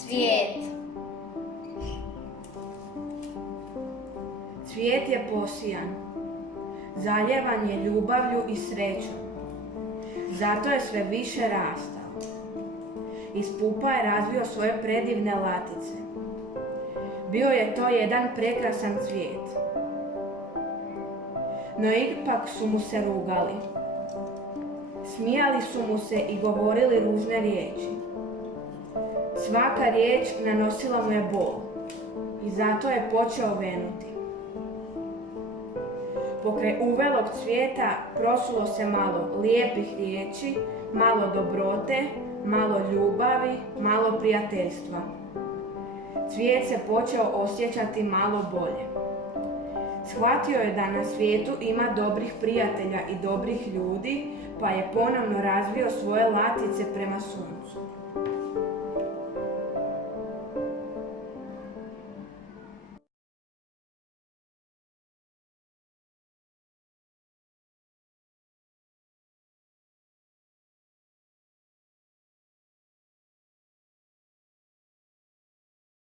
Cvijet. Cvijet je posijan, zaljevan je ljubavlju i srećom, zato je sve više rastao. Iz pupa je razvio svoje predivne latice. Bio je to jedan prekrasan cvijet. No ipak su mu se rugali. Smijali su mu se i govorili ružne riječi. Svaka riječ nanosila mu je bol i zato je počeo venuti. Pokraj uvelog cvijeta prosulo se malo lijepih riječi, malo dobrote, malo ljubavi, malo prijateljstva. Cvijet se počeo osjećati malo bolje. Shvatio je da na svijetu ima dobrih prijatelja i dobrih ljudi, pa je ponovno razvio svoje latice prema suncu.